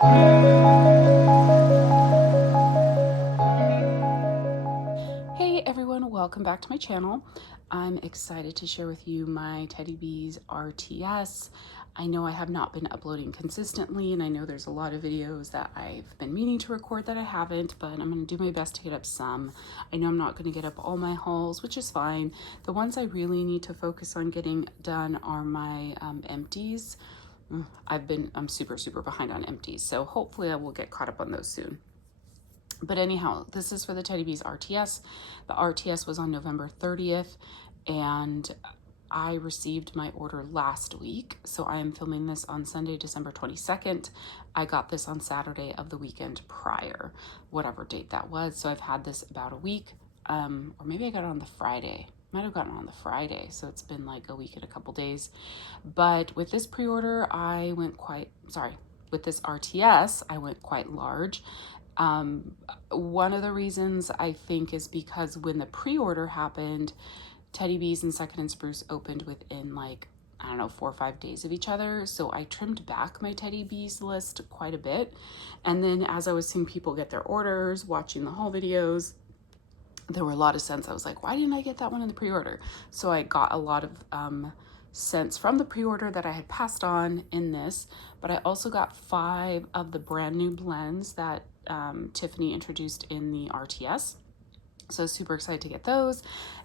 Hey everyone, welcome back to my channel. I'm excited to share with you my Teddy Bees RTS. I know I have not been uploading consistently, and I know there's a lot of videos that I've been meaning to record that I haven't, but I'm going to do my best to get up some. I know I'm not going to get up all my hauls, which is fine. The ones I really need to focus on getting done are my empties. I'm super behind on empties, so hopefully I will get caught up on those soon. But anyhow, this is for the Teddy Bees RTS. The RTS was on November 30th, and I received my order last week. So I am filming this on Sunday, December 22nd. I got this on Saturday of the weekend prior, whatever date that was. So I've had this about a week, or maybe I got it on the Friday. Might have gotten it on the Friday, so it's been like a week and a couple days. But with this pre-order, with this RTS, I went quite large. One of the reasons I think is because when the pre-order happened, Teddy Bees and Second and Spruce opened within like, I don't know, 4 or 5 days of each other. So I trimmed back my Teddy Bees list quite a bit. And then as I was seeing people get their orders, watching the haul videos, there were a lot of scents. I was like, why didn't I get that one in the pre-order? So I got a lot of scents from the pre-order that I had passed on in this, but I also got 5 of the brand new blends that Tiffany introduced in the RTS. So super excited to get those.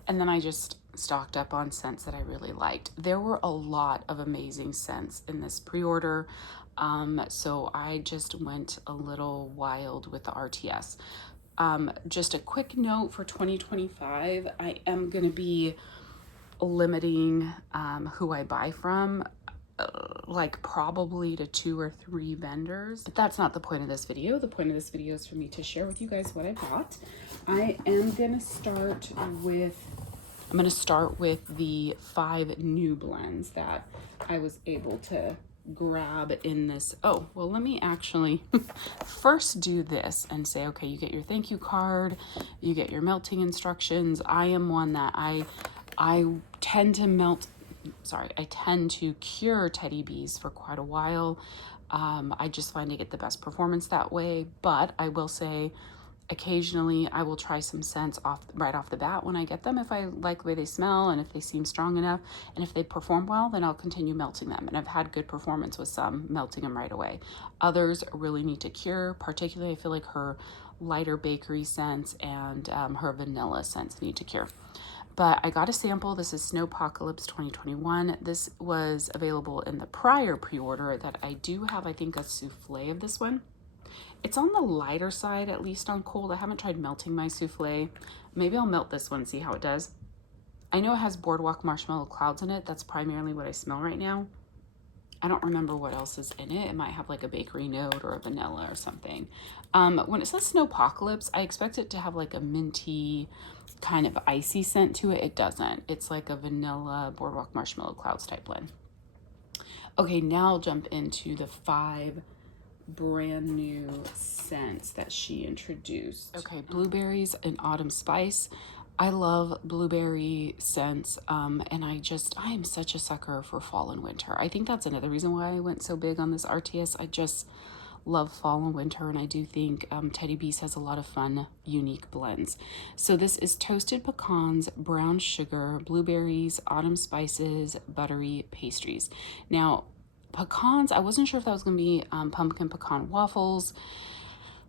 And then I just stocked up on scents that I really liked. There were a lot of amazing scents in this pre-order. So I just went a little wild with the RTS. Just a quick note for 2025, I am going to be limiting who I buy from, like probably to 2 or 3 vendors, but that's not the point of this video. The point of this video is for me to share with you guys what I bought. I am gonna start with the 5 new blends that I was able to grab in this. Oh, well, let me actually first do this and say, okay, you get your thank you card, you get your melting instructions. I am one that I tend to cure Teddy Bees for quite a while. I just find I get the best performance that way, but I will say occasionally I will try some scents right off the bat when I get them if I like the way they smell and if they seem strong enough, and if they perform well, then I'll continue melting them. And I've had good performance with some, melting them right away. Others really need to cure. Particularly I feel like her lighter bakery scents and her vanilla scents need to cure. But I got a sample. This is Snowpocalypse 2021. This was available in the prior pre-order that I do have, I think, a souffle of this one. It's on the lighter side, at least on cold. I haven't tried melting my souffle. Maybe I'll melt this one and see how it does. I know it has Boardwalk Marshmallow Clouds in it. That's primarily what I smell right now. I don't remember what else is in it. It might have like a bakery note or a vanilla or something. When it says Snowpocalypse, I expect it to have like a minty kind of icy scent to it. It doesn't. It's like a vanilla Boardwalk Marshmallow Clouds type blend. Okay, now I'll jump into the 5 brand new scents that she introduced. Okay, blueberries and autumn spice. I love blueberry scents, and I am such a sucker for fall and winter. I think that's another reason why I went so big on this RTS. I just love fall and winter, and I do think Teddy Bees has a lot of fun, unique blends. So this is toasted pecans, brown sugar, blueberries, autumn spices, buttery pastries. Now, pecans, I wasn't sure if that was going to be pumpkin pecan waffles,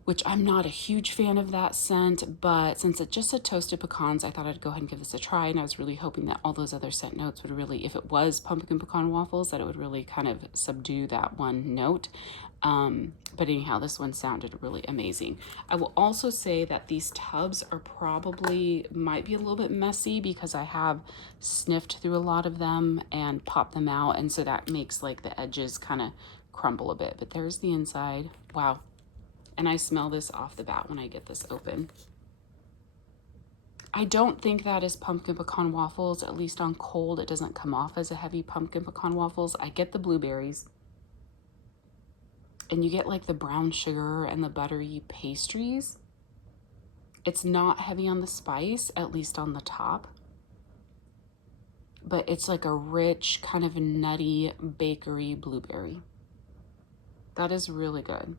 which I'm not a huge fan of that scent, but since it just said toasted pecans, I thought I'd go ahead and give this a try, and I was really hoping that all those other scent notes would really, if it was pumpkin pecan waffles, that it would really kind of subdue that one note. But anyhow, this one sounded really amazing. I will also say that these tubs are might be a little bit messy because I have sniffed through a lot of them and popped them out, and so that makes like the edges kind of crumble a bit. But there's the inside. Wow. And I smell this off the bat when I get this open. I don't think that is pumpkin pecan waffles. At least on cold, it doesn't come off as a heavy pumpkin pecan waffles. I get the blueberries. And you get like the brown sugar and the buttery pastries. It's not heavy on the spice, at least on the top. But it's like a rich, kind of nutty bakery blueberry. That is really good.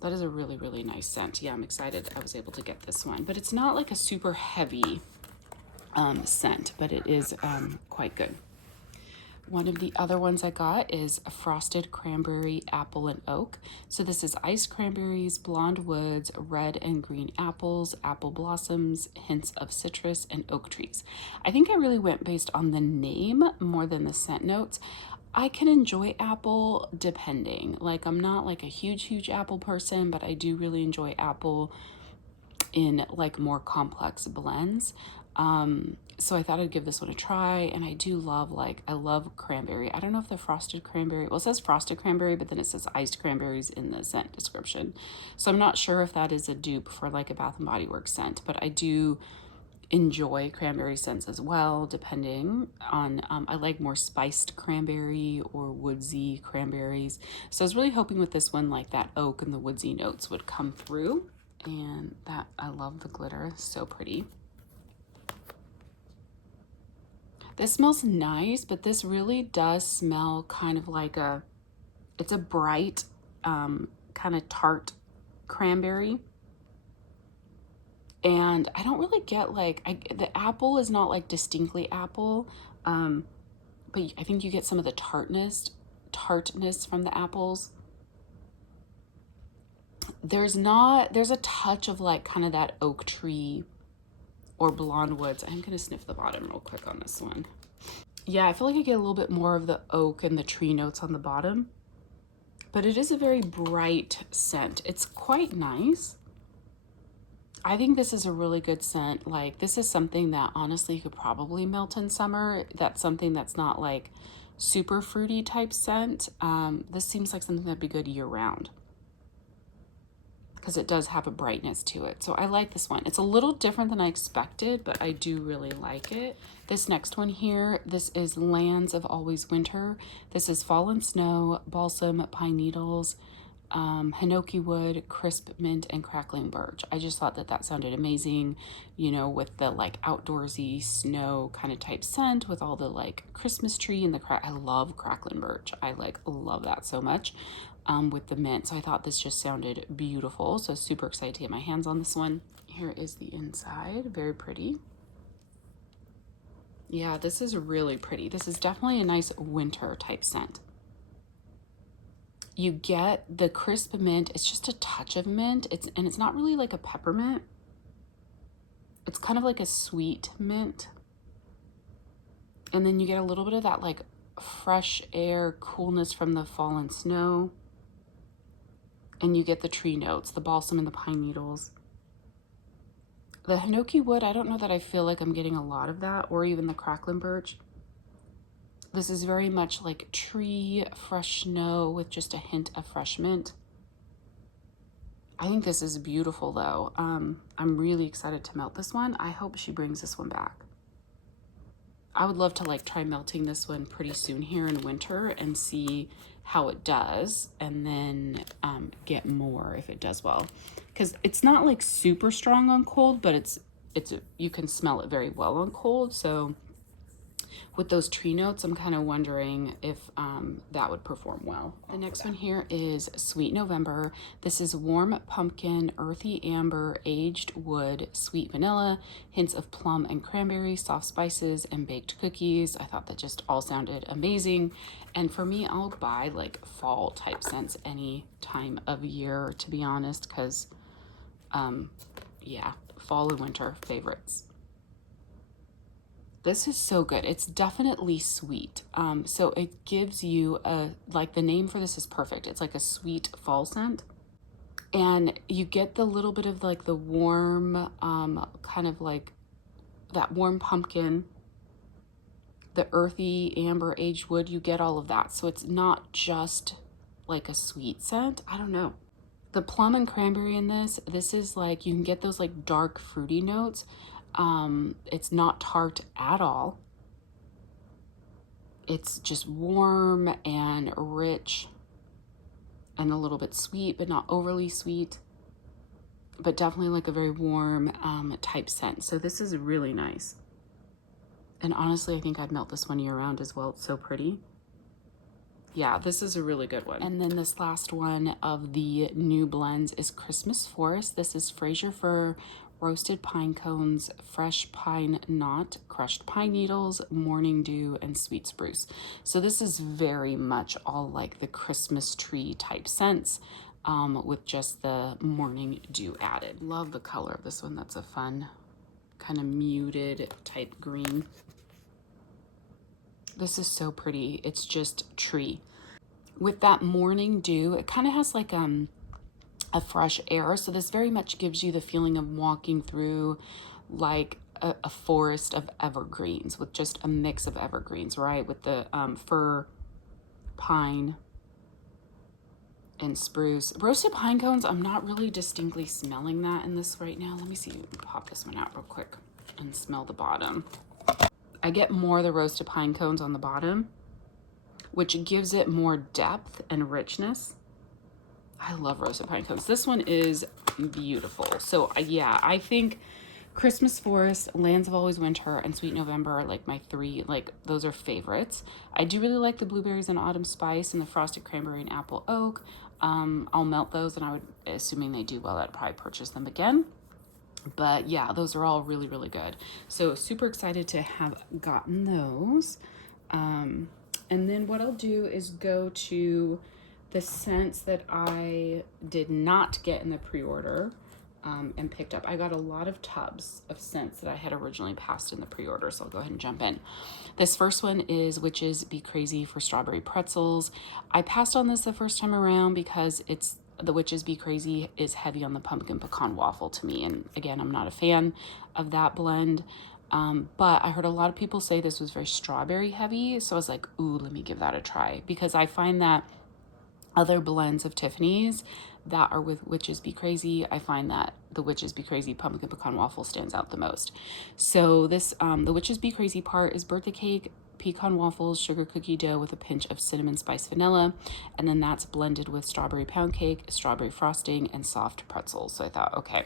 That is a really, really nice scent. Yeah, I'm excited I was able to get this one. But it's not like a super heavy scent, but it is quite good. One of the other ones I got is a frosted cranberry, apple, and oak. So this is iced cranberries, blonde woods, red and green apples, apple blossoms, hints of citrus, and oak trees. I think I really went based on the name more than the scent notes. I can enjoy apple depending. Like, I'm not like a huge apple person, but I do really enjoy apple in like more complex blends. So I thought I'd give this one a try, and I do love, like, I love cranberry. I don't know if the frosted cranberry, well, it says frosted cranberry, but then it says iced cranberries in the scent description. So I'm not sure if that is a dupe for like a Bath and Body Works scent, but I do enjoy cranberry scents as well, depending on, I like more spiced cranberry or woodsy cranberries. So I was really hoping with this one, like that oak and the woodsy notes would come through. And that, I love the glitter, so pretty. This smells nice, but this really does smell kind of like it's a bright, kind of tart cranberry. And I don't really get like, the apple is not like distinctly apple, but I think you get some of the tartness from the apples. There's a touch of like kind of that oak tree or blonde woods. I'm gonna sniff the bottom real quick on this one. Yeah, I feel like I get a little bit more of the oak and the tree notes on the bottom, but it is a very bright scent. It's quite nice. I think this is a really good scent. Like, this is something that honestly you could probably melt in summer. That's something that's not like super fruity type scent. This seems like something that'd be good year round, because it does have a brightness to it. So I like this one. It's a little different than I expected, but I do really like it. This next one here, this is Lands of Always Winter. This is Fallen Snow, Balsam, Pine Needles, Hinoki Wood, Crisp Mint, and Crackling Birch. I just thought that that sounded amazing, you know, with the like outdoorsy snow kind of type scent with all the like Christmas tree and the I love Crackling Birch. I like love that so much. With the mint. So I thought this just sounded beautiful. So super excited to get my hands on this one. Here is the inside. Very pretty. Yeah, this is really pretty. This is definitely a nice winter type scent. You get the crisp mint. It's just a touch of mint. It's not really like a peppermint. It's kind of like a sweet mint. And then you get a little bit of that like fresh air coolness from the fallen snow. And you get the tree notes, the balsam and the pine needles. The Hinoki Wood, I don't know that I feel like I'm getting a lot of that, or even the Crackling Birch. This is very much like tree, fresh snow with just a hint of fresh mint. I think this is beautiful though. I'm really excited to melt this one. I hope she brings this one back. I would love to like try melting this one pretty soon here in winter and see how it does, and then get more if it does well, because it's not like super strong on cold, but you can smell it very well on cold. So with those tree notes, I'm kind of wondering if that would perform well. The next one here is Sweet November. This is warm pumpkin, earthy amber, aged wood, sweet vanilla, hints of plum and cranberry, soft spices, and baked cookies. I thought that just all sounded amazing. And for me, I'll buy like fall type scents any time of year, to be honest, because yeah, fall and winter favorites. This is so good. It's definitely sweet. So it gives you like the name for this is perfect. It's like a sweet fall scent. And you get the little bit of like the warm, kind of like that warm pumpkin, the earthy amber aged wood, you get all of that. So it's not just like a sweet scent. I don't know. The plum and cranberry in this is like, you can get those like dark fruity notes. It's not tart at all. It's just warm and rich and a little bit sweet, but not overly sweet, but definitely like a very warm type scent. So this is really nice. And honestly, I think I'd melt this one year round as well. It's so pretty. Yeah, this is a really good one. And then this last one of the new blends is Christmas Forest. This is Fraser Fir, roasted pine cones, fresh pine knot, crushed pine needles, morning dew, and sweet spruce. So this is very much all like the Christmas tree type scents, with just the morning dew added. Love the color of this one. That's a fun kind of muted type green. This is so pretty. It's just tree. With that morning dew, it kind of has like a fresh air. So this very much gives you the feeling of walking through like a forest of evergreens, with just a mix of evergreens, right? With the fir, pine, and spruce. Roasted pine cones, I'm not really distinctly smelling that in this right now. Let me see, pop this one out real quick and smell the bottom. I get more of the roasted pine cones on the bottom, which gives it more depth and richness. I love roasted pine cones. This one is beautiful. So yeah, I think Christmas Forest, Lands of Always Winter, and Sweet November are like my three, like those are favorites. I do really like the blueberries and autumn spice and the frosted cranberry and apple oak. I'll melt those, and I would, assuming they do well, I'd probably purchase them again. But yeah, those are all really, really good. So super excited to have gotten those. And then what I'll do is go to the scents that I did not get in the pre-order, and picked up. I got a lot of tubs of scents that I had originally passed in the pre-order, so I'll go ahead and jump in. This first one is Witches Be Crazy for Strawberry Pretzels. I passed on this the first time around because it's the Witches Be Crazy is heavy on the pumpkin pecan waffle to me, and again, I'm not a fan of that blend. But I heard a lot of people say this was very strawberry heavy, so I was like, ooh, let me give that a try, because I find that other blends of Tiffany's that are with Witches Be Crazy, I find that the Witches Be Crazy pumpkin pecan waffle stands out the most. So this, the Witches Be Crazy part is birthday cake, pecan waffles, sugar cookie dough with a pinch of cinnamon spice vanilla, and then that's blended with strawberry pound cake, strawberry frosting, and soft pretzels. So I thought, okay,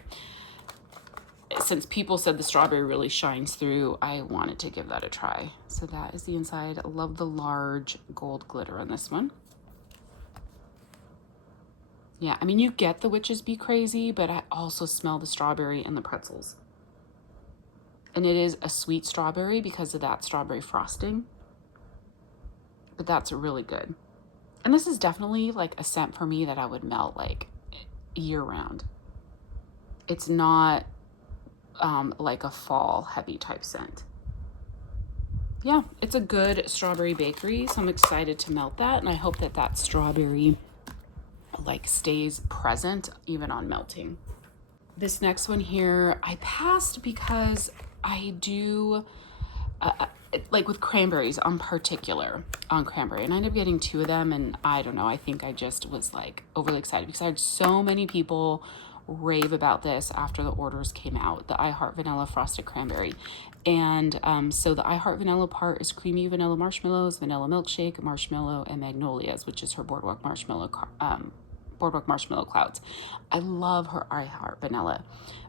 since people said the strawberry really shines through, I wanted to give that a try. So that is the inside. I love the large gold glitter on this one. Yeah, I mean, you get the Witches Be Crazy, but I also smell the strawberry and the pretzels. And it is a sweet strawberry because of that strawberry frosting. But that's really good. And this is definitely like a scent for me that I would melt like year round. It's not like a fall heavy type scent. Yeah, it's a good strawberry bakery, so I'm excited to melt that, and I hope that that strawberry like stays present even on melting. This next one here I passed because I do like with cranberries on cranberry, and I ended up getting two of them, and I don't know, I think I just was like overly excited because I had so many people rave about this after the orders came out, the I Heart Vanilla Frosted Cranberry. And so the I Heart Vanilla part is creamy vanilla marshmallows, vanilla milkshake, marshmallow, and magnolias, which is her boardwalk marshmallow clouds. I love her I Heart Vanilla,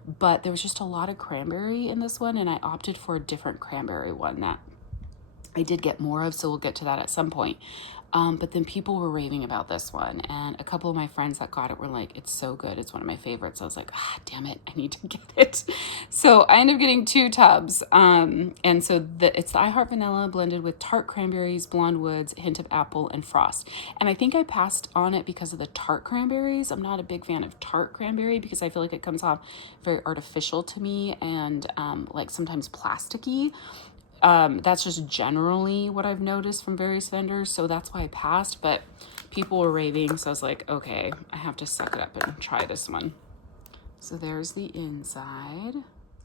but there was just a lot of cranberry in this one, and I opted for a different cranberry one that I did get more of, so we'll get to that at some point. But then people were raving about this one, and a couple of my friends that got it were like, it's so good, it's one of my favorites. I was like, damn it, I need to get it. So I ended up getting two tubs. And so it's the I Heart Vanilla blended with tart cranberries, blonde woods, hint of apple, and frost. And I think I passed on it because of the tart cranberries. I'm not a big fan of tart cranberry because I feel like it comes off very artificial to me, and like sometimes plasticky. That's just generally what I've noticed from various vendors, so that's why I passed. But people were raving, so I was like, okay, I have to suck it up and try this one. So there's the inside.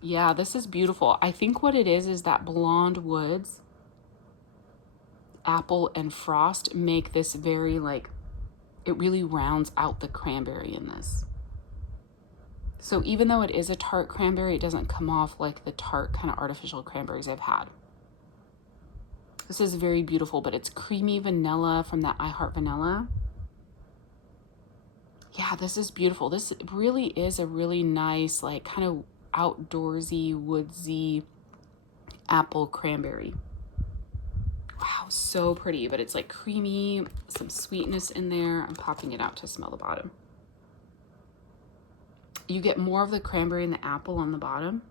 Yeah, this is beautiful. I think what it is that blonde woods, apple, and frost make this very like, it really rounds out the cranberry in this. So even though it is a tart cranberry, it doesn't come off like the tart kind of artificial cranberries I've had. This is very beautiful, but it's creamy vanilla from that I Heart Vanilla. Yeah, this is beautiful. This really is a really nice, like kind of outdoorsy, woodsy apple cranberry. Wow, so pretty, but it's like creamy, some sweetness in there. I'm popping it out to smell the bottom. You get more of the cranberry and the apple on the bottom.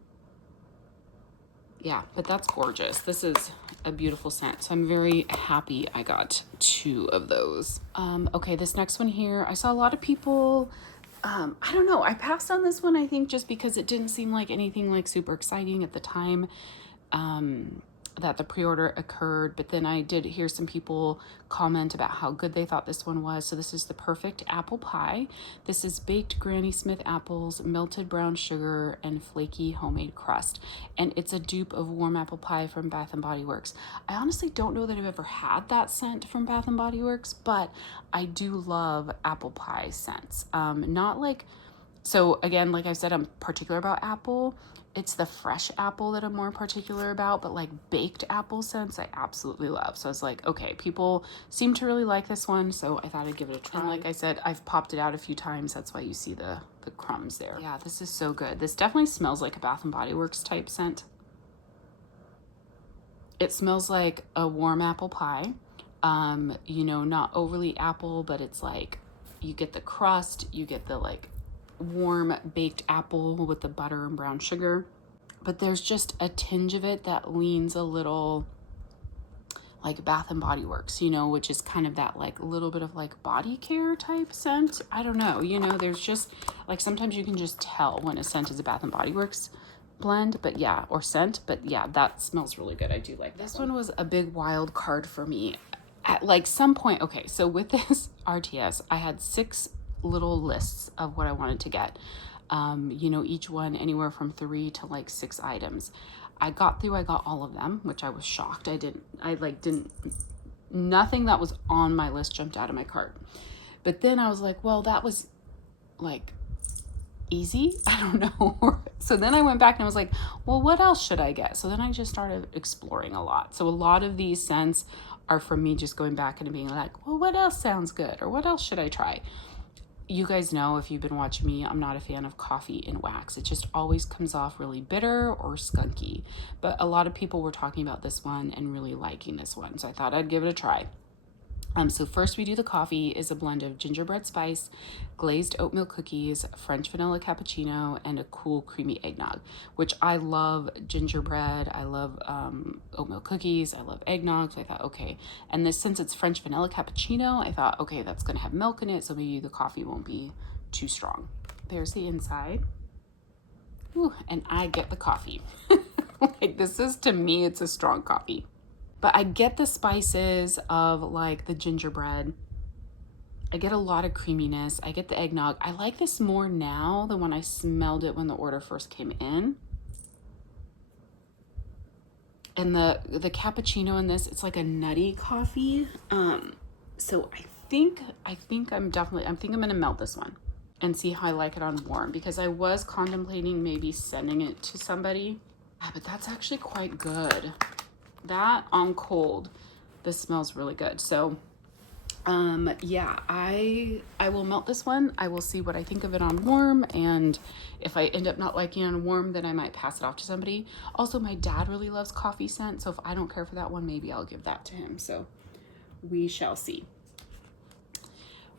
Yeah, but that's gorgeous. This is a beautiful scent. So I'm very happy I got 2 of those. Okay, this next one here, I saw a lot of people, I don't know, I passed on this one, I think, just because it didn't seem like anything like super exciting at the time that the pre-order occurred, but then I did hear some people comment about how good they thought this one was. So this is the Perfect Apple Pie. This is baked Granny Smith apples, melted brown sugar, and flaky homemade crust. And it's a dupe of Warm Apple Pie from Bath & Body Works. I honestly don't know that I've ever had that scent from Bath & Body Works, but I do love apple pie scents. Not like, so again, like I said, I'm particular about apple. It's the fresh apple that I'm more particular about, but like baked apple scents I absolutely love. So I was like, okay, people seem to really like this one, so I thought I'd give it a try. And like I said, I've popped it out a few times. That's why you see the crumbs there. Yeah, this is so good. This definitely smells like a Bath & Body Works type scent. It smells like a warm apple pie. You know, not overly apple, but it's like you get the crust, you get the like warm baked apple with the butter and brown sugar, but there's just a tinge of it that leans a little like Bath and Body Works, you know, which is kind of that like little bit of like body care type scent. I don't know, you know, there's just like sometimes you can just tell when a scent is a Bath and Body Works blend, but yeah, or scent, but yeah, that smells really good. I do like this one. Was a big wild card for me at like some point. Okay, so with this RTS I had 6 little lists of what I wanted to get. You know, each one anywhere from 3 to like 6 items. I got all of them, which I was shocked. Nothing that was on my list jumped out of my cart. But then I was like, well, that was like easy. I don't know. So then I went back and I was like, well, what else should I get? So then I just started exploring a lot. So a lot of these scents are from me just going back and being like, well, what else sounds good? Or what else should I try? You guys know, if you've been watching me, I'm not a fan of coffee in wax. It just always comes off really bitter or skunky. But a lot of people were talking about this one and really liking this one, so I thought I'd give it a try. So first we do the coffee is a blend of gingerbread spice, glazed oatmeal cookies, French vanilla cappuccino, and a cool creamy eggnog, which I love gingerbread. I love oatmeal cookies. I love eggnog. So I thought, okay. And this, since it's French vanilla cappuccino, I thought, okay, that's going to have milk in it. So maybe the coffee won't be too strong. There's the inside. Ooh, and I get the coffee. Like this is, to me, it's a strong coffee. But I get the spices of like the gingerbread. I get a lot of creaminess. I get the eggnog. I like this more now than when I smelled it when the order first came in. And the cappuccino in this, it's like a nutty coffee. So I think I'm gonna melt this one and see how I like it on warm, because I was contemplating maybe sending it to somebody. But that's actually quite good. That on cold, this smells really good. So yeah, I will melt this one. I will see what I think of it on warm, and if I end up not liking it on warm, then I might pass it off to somebody. Also, my dad really loves coffee scent, so if I don't care for that one, maybe I'll give that to him. So we shall see.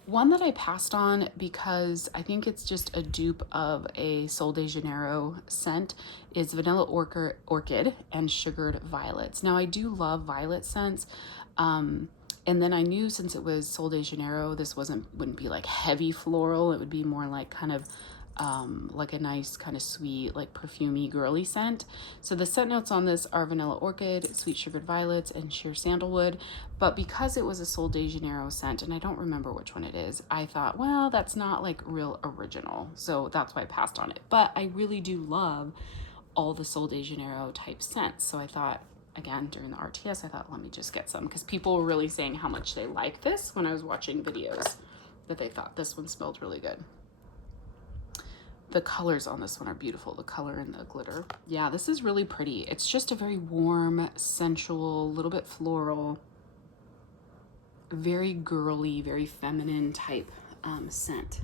One that I passed on because I think it's just a dupe of a Sol de Janeiro scent is Vanilla Orchid and Sugared Violets. Now I do love violet scents, and then I knew since it was Sol de Janeiro, this wouldn't be like heavy floral. It would be more like kind of like a nice kind of sweet, like perfumey girly scent. So the scent notes on this are Vanilla Orchid, Sweet Sugared Violets, and Sheer Sandalwood. But because it was a Sol de Janeiro scent, and I don't remember which one it is, I thought, well, that's not like real original. So that's why I passed on it. But I really do love all the Sol de Janeiro type scents. So I thought, again, during the RTS, I thought, let me just get some, because people were really saying how much they like this when I was watching videos, that they thought this one smelled really good. The colors on this one are beautiful, the color and the glitter. Yeah, this is really pretty. It's just a very warm, sensual, little bit floral, very girly, very feminine type scent.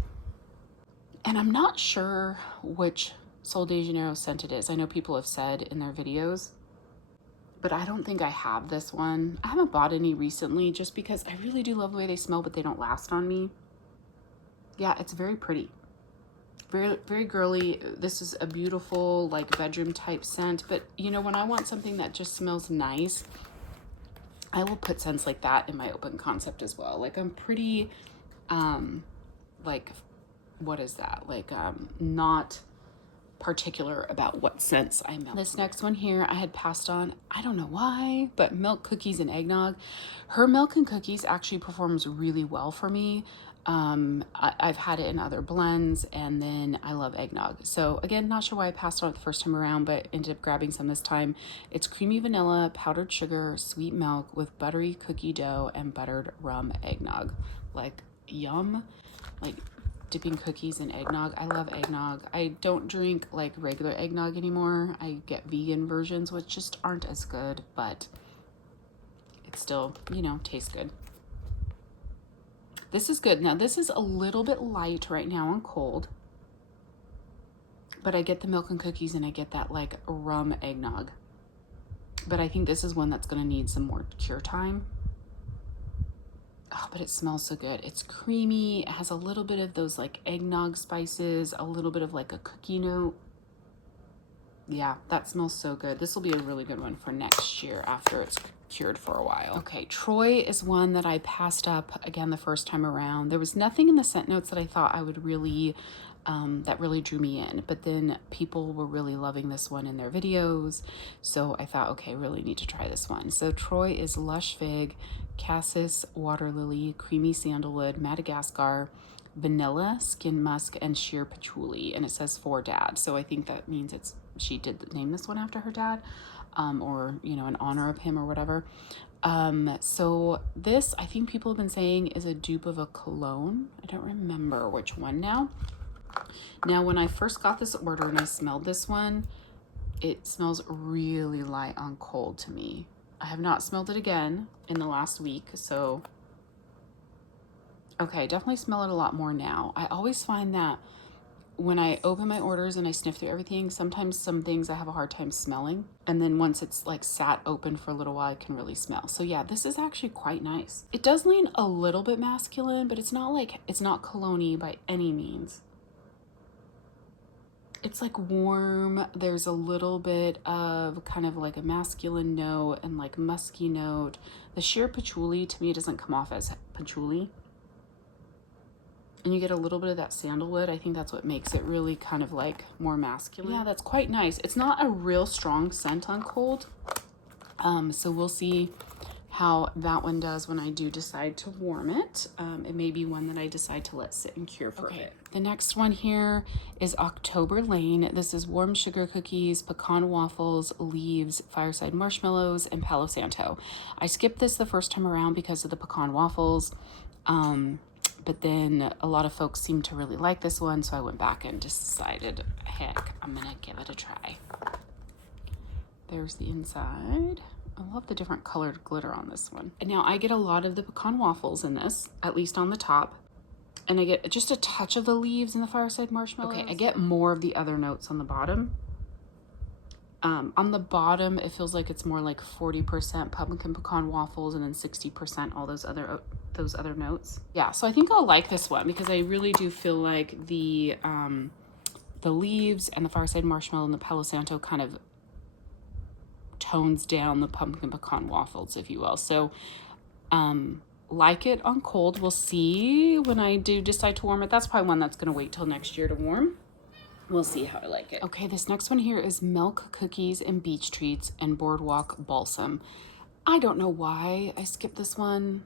And I'm not sure which Sol de Janeiro scent it is. I know people have said in their videos, but I don't think I have this one. I haven't bought any recently just because I really do love the way they smell, but they don't last on me. Yeah, it's very pretty. Very, very girly. This is a beautiful, like, bedroom type scent. But, you know, when I want something that just smells nice, I will put scents like that in my open concept as well. Like, I'm pretty, like, what is that? Like, not particular about what scents I melt. This next one here I had passed on, I don't know why, but milk cookies and eggnog. Her milk and cookies actually performs really well for me. I've had it in other blends, and then I love eggnog. So again, not sure why I passed on it the first time around, but ended up grabbing some this time. It's creamy vanilla, powdered sugar, sweet milk with buttery cookie dough and buttered rum eggnog. Like, yum. Like, dipping cookies in eggnog. I love eggnog. I don't drink like regular eggnog anymore. I get vegan versions, which just aren't as good, but it still, you know, tastes good. This is good. Now, this is a little bit light right now on cold, but I get the milk and cookies and I get that like rum eggnog. But I think this is one that's going to need some more cure time. Oh, but it smells so good. It's creamy. It has a little bit of those like eggnog spices, a little bit of like a cookie note. Yeah, that smells so good. This will be a really good one for next year after it's cured for a while. Okay, Troy is one that I passed up again the first time around. There was nothing in the scent notes that I thought I would really, that really drew me in. But then people were really loving this one in their videos. So I thought, okay, really need to try this one. So Troy is Lush Fig, Cassis, Water Lily, Creamy Sandalwood, Madagascar, Vanilla, Skin Musk, and Sheer Patchouli. And it says for dad. So I think that means she did name this one after her dad, or, you know, in honor of him or whatever. So this, I think people have been saying, is a dupe of a cologne. I don't remember which one now. Now, when I first got this order and I smelled this one, it smells really light on cold to me. I have not smelled it again in the last week, so okay, definitely smell it a lot more now. I always find that when I open my orders and I sniff through everything, sometimes some things I have a hard time smelling. And then once it's like sat open for a little while, I can really smell. So yeah, this is actually quite nice. It does lean a little bit masculine, but it's not cologne-y by any means. It's like warm. There's a little bit of kind of like a masculine note and like musky note. The sheer patchouli to me doesn't come off as patchouli. And you get a little bit of that sandalwood. I think that's what makes it really kind of like more masculine. Yeah, that's quite nice. It's not a real strong scent on cold. So we'll see how that one does when I do decide to warm it. It may be one that I decide to let sit and cure for a bit. The next one here is October Lane. This is warm sugar cookies, pecan waffles, leaves, fireside marshmallows, and Palo Santo. I skipped this the first time around because of the pecan waffles. But then a lot of folks seem to really like this one, so I went back and decided, heck, I'm gonna give it a try. There's the inside. I love the different colored glitter on this one. And now I get a lot of the pecan waffles in this, at least on the top. And I get just a touch of the leaves and the fireside marshmallows. Okay, I get more of the other notes on the bottom. On the bottom, it feels like it's more like 40% pumpkin pecan waffles and then 60% all those other notes. Yeah, so I think I'll like this one because I really do feel like the leaves and the fireside marshmallow and the Palo Santo kind of tones down the pumpkin pecan waffles, if you will. So like it on cold. We'll see when I do decide to warm it. That's probably one that's going to wait till next year to warm. We'll see how I like it. Okay, this next one here is Milk Cookies and Beach Treats and Boardwalk Balsam. I don't know why I skipped this one,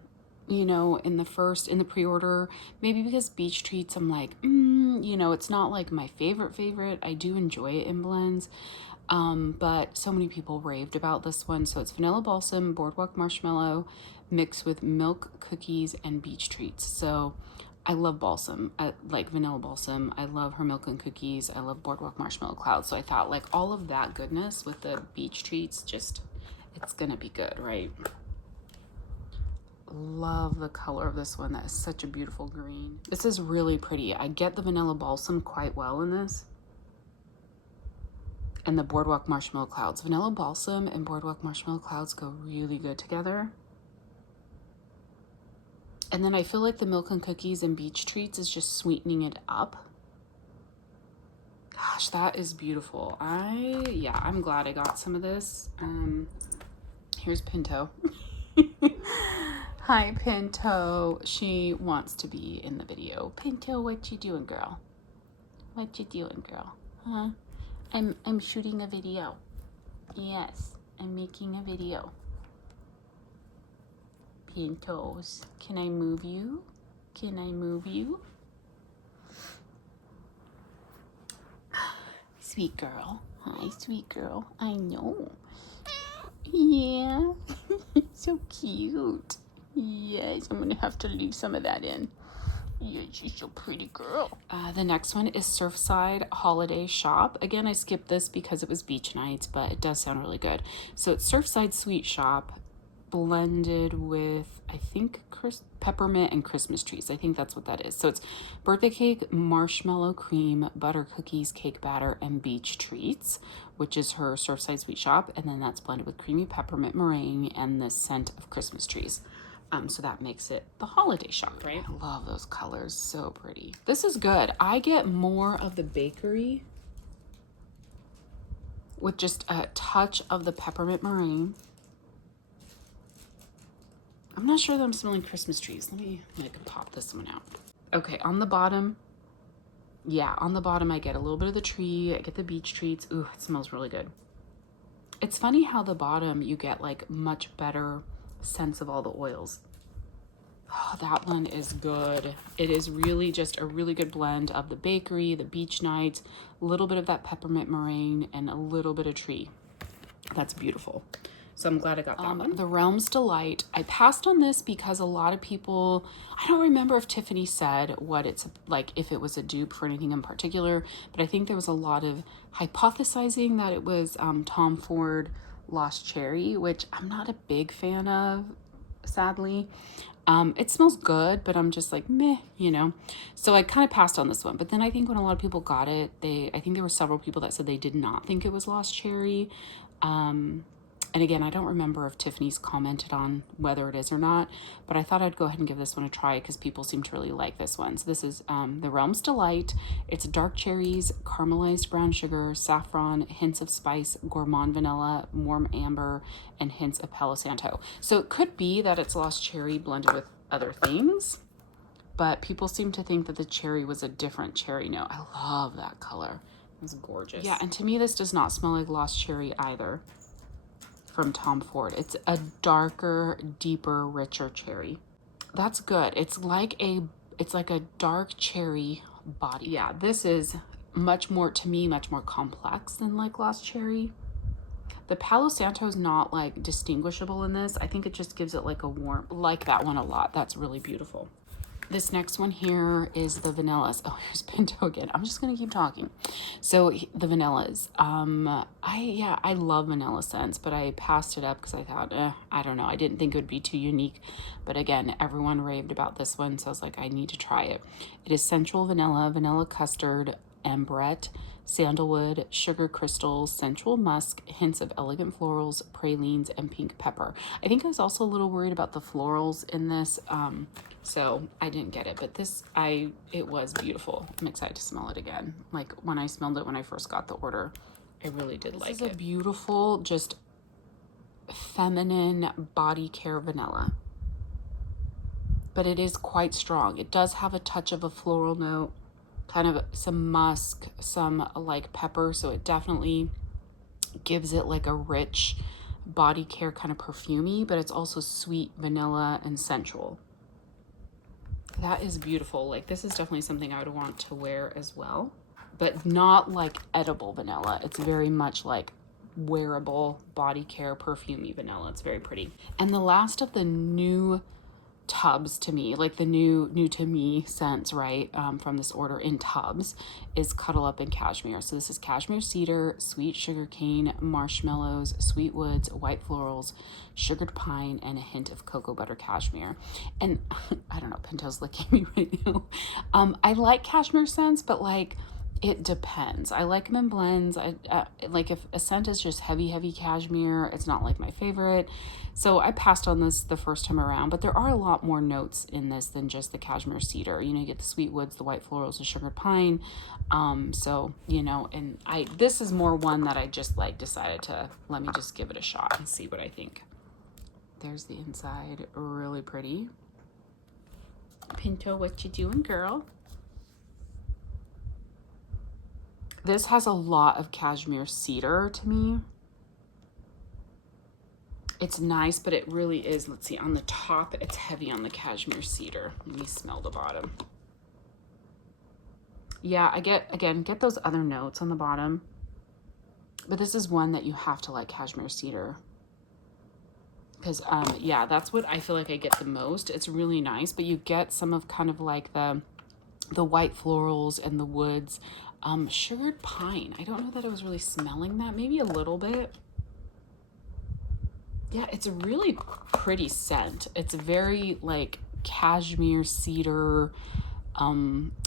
you know, in the pre-order. Maybe because Beach Treats, I'm like, you know, it's not like my favorite. I do enjoy it in blends. But so many people raved about this one. So it's Vanilla Balsam, Boardwalk Marshmallow, mixed with Milk Cookies and Beach Treats. So I love balsam. I like Vanilla Balsam. I love her milk and cookies. I love Boardwalk Marshmallow Cloud. So I thought like all of that goodness with the Beach Treats, just, it's gonna be good, right? Love the color of this one. That is such a beautiful green. This is really pretty. I get the Vanilla Balsam quite well in this. and the Boardwalk Marshmallow Clouds. Vanilla Balsam and Boardwalk Marshmallow Clouds go really good together. And then I feel like the Milk and Cookies and Beach Treats is just sweetening it up. Gosh, that is beautiful. I'm glad I got some of this. Here's Pinto. Hi, Pinto. She wants to be in the video. Pinto, what you doing, girl? What you doing, girl? Huh? I'm shooting a video. Yes, I'm making a video. Pintos, can I move you? Can I move you? Sweet girl. Hi, sweet girl. I know. Yeah. So cute. Yes, I'm gonna have to leave some of that in. Yeah, she's so pretty, girl. The next one is Surfside Holiday Shop. Again, I skipped this because it was beach nights, but it does sound really good. So it's Surfside Sweet Shop blended with, I think, peppermint and Christmas trees. I think that's what that is. So it's birthday cake, marshmallow cream, butter cookies, cake batter, and beach treats, which is her Surfside Sweet Shop. And then that's blended with creamy peppermint meringue and the scent of Christmas trees. So that makes it the holiday shop, right? I love those colors, so pretty. This is good. I get more of the bakery with just a touch of the peppermint meringue. I'm not sure that I'm smelling Christmas trees. Let me pop this one out. Okay, on the bottom, on the bottom I get a little bit of the tree. I get the beach treats. Ooh, it smells really good. It's funny how the bottom you get like much better sense of all the oils. Oh, that one is good. It is really just a really good blend of the bakery, the beach nights, a little bit of that peppermint meringue, and a little bit of tree. That's beautiful. So I'm glad I got that one. The Realm's Delight. I passed on this because a lot of people, I don't remember if Tiffany said what it's like, if it was a dupe for anything in particular, but I think there was a lot of hypothesizing that it was Tom Ford Lost Cherry, which I'm not a big fan of, sadly. It smells good, but I'm just like, meh, you know? So I kind of passed on this one. But then I think when a lot of people got it, I think there were several people that said they did not think it was Lost Cherry. And again, I don't remember if Tiffany's commented on whether it is or not, but I thought I'd go ahead and give this one a try because people seem to really like this one. So this is the Realm's Delight. It's dark cherries, caramelized brown sugar, saffron, hints of spice, gourmand vanilla, warm amber, and hints of Palo Santo. So it could be that it's Lost Cherry blended with other things, but people seem to think that the cherry was a different cherry note. I love that color. It's gorgeous. Yeah, and to me, this does not smell like Lost Cherry either. From Tom Ford. It's a darker, deeper, richer cherry. That's good. It's like a dark cherry body. Yeah, this is much more, to me, much more complex than like Lost Cherry. The Palo Santo is not like distinguishable in this. I think it just gives it like a warm, like that one a lot. That's really beautiful. This next one here is the vanillas. Oh, here's Pinto again. I'm just gonna keep talking. So the vanillas. I love vanilla scents, but I passed it up because I thought, I don't know. I didn't think it would be too unique. But again, everyone raved about this one, so I was like, I need to try it. It is sensual vanilla, vanilla custard, ambrette, sandalwood, sugar crystals, sensual musk, hints of elegant florals, pralines, and pink pepper. I think I was also a little worried about the florals in this, so I didn't get it, but it was beautiful. I'm excited to smell it again. Like when I smelled it when I first got the order, I really did like it. This is a beautiful, just feminine body care vanilla, but it is quite strong. It does have a touch of a floral note, kind of some musk, some like pepper, so it definitely gives it like a rich body care kind of perfumey, but it's also sweet vanilla and sensual. That is beautiful. Like this is definitely something I would want to wear as well, but not like edible vanilla. It's very much like wearable body care perfumey vanilla. It's very pretty. And the last of the new tubs to me, like the new to me scents, right, from this order in tubs, is Cuddle Up in Cashmere. So this is cashmere cedar, sweet sugar cane, marshmallows, sweet woods, white florals, sugared pine, and a hint of cocoa butter cashmere. And I don't know, Pinto's licking me right now. I like cashmere scents, but like It depends. I like them in blends. Like if a scent is just heavy cashmere, it's not like my favorite. So I passed on this the first time around, but there are a lot more notes in this than just the cashmere cedar. You know, you get the sweet woods, the white florals, the sugar pine. So, you know, and this is more one that I just like decided to let me just give it a shot and see what I think. There's the inside, really pretty. Pinto, what you doing, girl? This has a lot of cashmere cedar to me. It's nice, but it really is, let's see, on the top, it's heavy on the cashmere cedar. Let me smell the bottom. Yeah, I get those other notes on the bottom, but this is one that you have to like cashmere cedar. Because, yeah, that's what I feel like I get the most. It's really nice, but you get some of kind of like the white florals and the woods. Sugared pine. I don't know that I was really smelling that. Maybe a little bit. Yeah, it's a really pretty scent. It's very like cashmere cedar,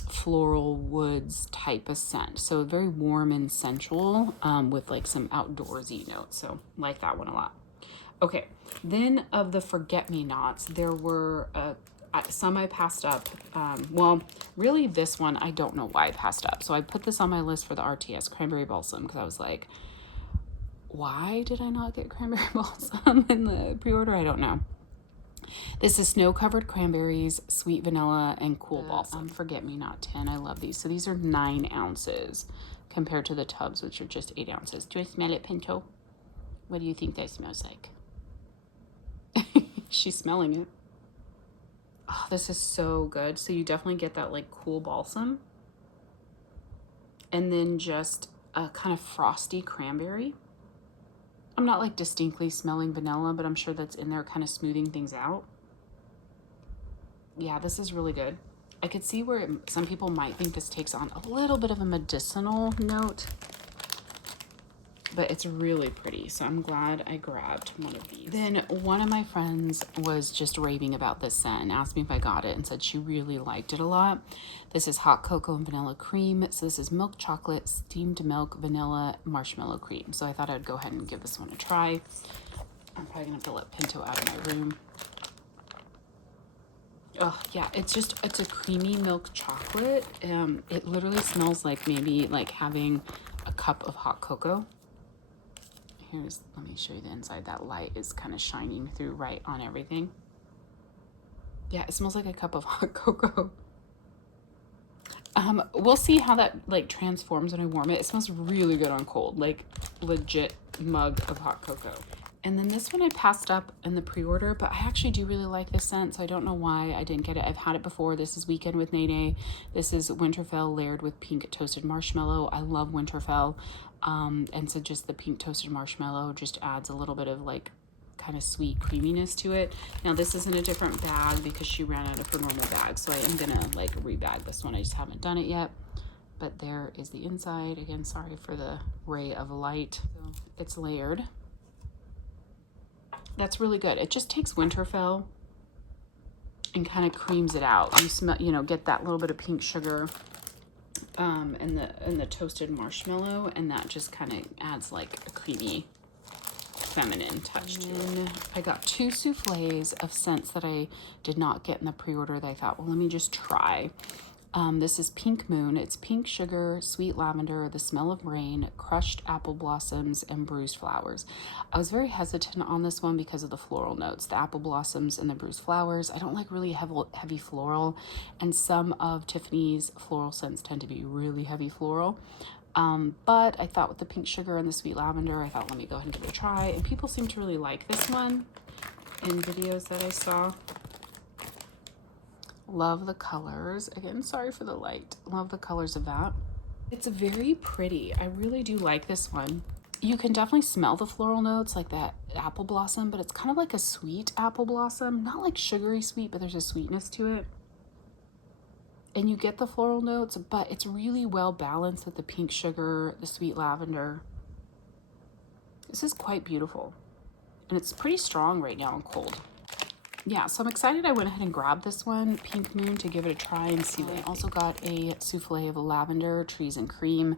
floral woods type of scent. So very warm and sensual, with like some outdoorsy notes. So like that one a lot. Okay, then of the forget-me-nots, there were some I passed up. Well, really this one, I don't know why I passed up. So I put this on my list for the RTS Cranberry Balsam because I was like, why did I not get Cranberry Balsam in the pre-order? I don't know. This is snow-covered cranberries, sweet vanilla, and cool balsam. Forget-me-not tin. I love these. So these are 9 ounces compared to the tubs, which are just 8 ounces. Do I smell it, Pinto? What do you think that smells like? She's smelling it. Oh, this is so good. So you definitely get that like cool balsam. And then just a kind of frosty cranberry. I'm not like distinctly smelling vanilla, but I'm sure that's in there kind of smoothing things out. Yeah, this is really good. I could see where some people might think this takes on a little bit of a medicinal note, but it's really pretty. So I'm glad I grabbed one of these. Then one of my friends was just raving about this scent and asked me if I got it and said she really liked it a lot. This is hot cocoa and vanilla cream. So this is milk chocolate, steamed milk, vanilla, marshmallow cream. So I thought I'd go ahead and give this one a try. I'm probably gonna have to let Pinto out of my room. Oh yeah, it's a creamy milk chocolate. It literally smells like maybe like having a cup of hot cocoa. Let me show you the inside. That light is kind of shining through right on everything. Yeah, it smells like a cup of hot cocoa. We'll see how that like transforms when I warm it. It smells really good on cold, like legit mug of hot cocoa. And then this one I passed up in the pre-order, but I actually do really like this scent, so I don't know why I didn't get it. I've had it before. This is Weekend with Nene. This is Winterfell layered with pink toasted marshmallow. I love Winterfell. And so just the pink toasted marshmallow just adds a little bit of like kind of sweet creaminess to it. Now this is in a different bag because she ran out of her normal bag, so I am gonna like rebag this one. I just haven't done it yet. But there is the inside. Again, sorry for the ray of light. So it's layered. That's really good. It just takes Winterfell and kind of creams it out. You smell, you know, get that little bit of pink sugar, and the toasted marshmallow, and that just kind of adds like a creamy feminine touch to it. I got 2 souffles of scents that I did not get in the pre-order that I thought, well, let me just try. This is Pink Moon. It's pink sugar, sweet lavender, the smell of rain, crushed apple blossoms, and bruised flowers. I was very hesitant on this one because of the floral notes, the apple blossoms and the bruised flowers. I don't like really heavy floral, and some of Tiffany's floral scents tend to be really heavy floral. But I thought with the pink sugar and the sweet lavender, I thought, let me go ahead and give it a try. And people seem to really like this one in videos that I saw. Love the colors. Again, sorry for the light. Love the colors of that. It's very pretty. I really do like this one. You can definitely smell the floral notes, like that apple blossom, but it's kind of like a sweet apple blossom. Not like sugary sweet, but there's a sweetness to it. And you get the floral notes, but it's really well balanced with the pink sugar, the sweet lavender. This is quite beautiful. And it's pretty strong right now and cold. yeah, so I'm excited I went ahead and grabbed this one, Pink Moon, to give it a try and see what I also got a souffle of lavender, trees and cream.